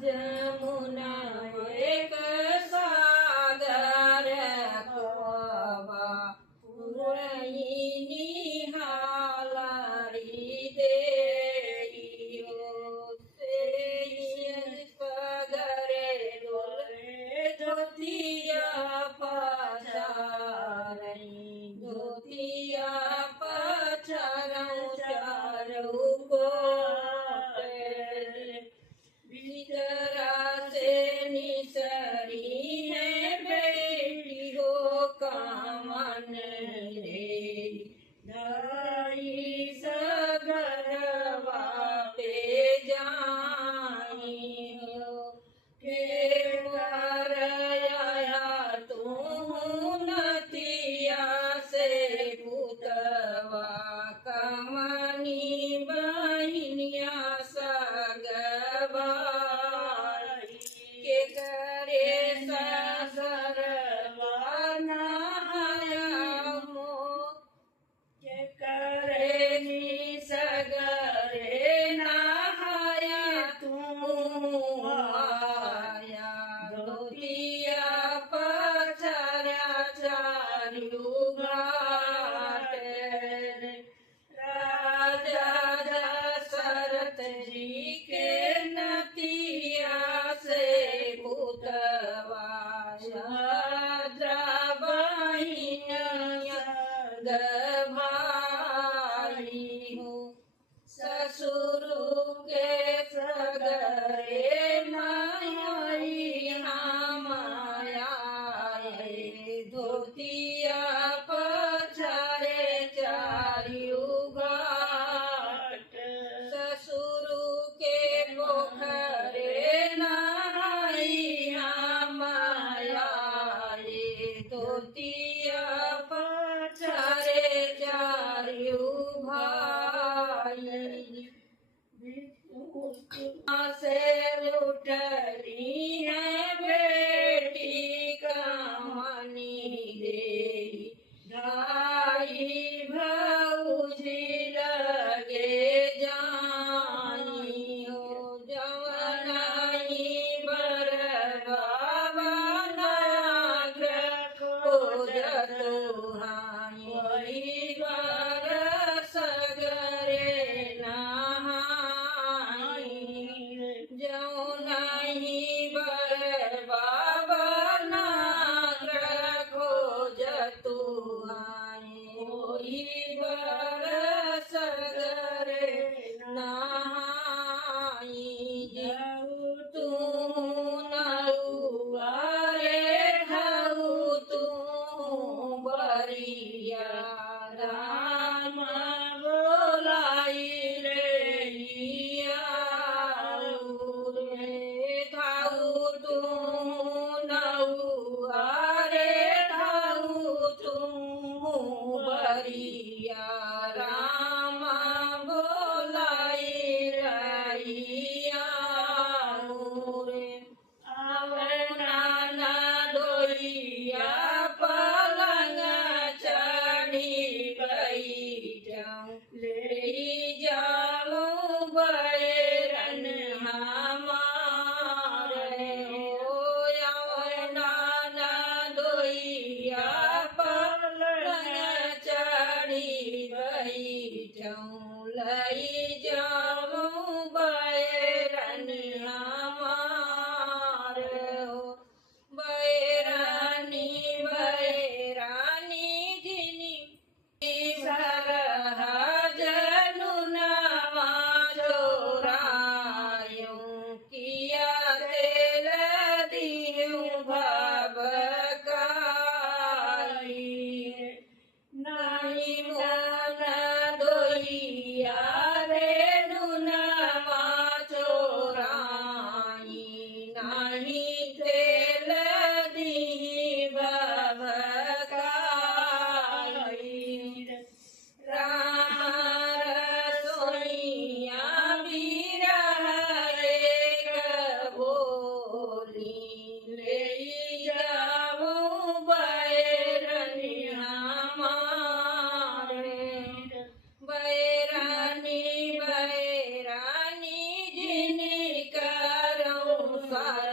जमुना एक सागर कोवा पुरैनी हालारी देइयो से सागरे डोले ज्योतिया पछारई ज्योतिया पछारऊ चारऊ भीतरा से निसरी है बेटी हो कामन रे धाई सगरवा पे जाई हो के घर आया तू नतिया से पुतवा कमनी बहिनिया सगवा के करे ससरवा नहाया मो के करे सगरे नहाया तू आया धोतिया पछारा चारियू घाट राजा दशरथ जी के नतिया से पुतवा बहिनिया भाई हो ससुर के सगरे माया माया धोतिया पछारे चारियू घाट ससुर के पोखरे नहाइया माया धोतिया पछारे चारियू भाई से उठली है बेटी कमनी दे ढाई भौजी लगे जाई हो जवनाई बरबाबा नाग्र खोजत हाई वही द्वार सगरे नहाई जौनाई સ્વર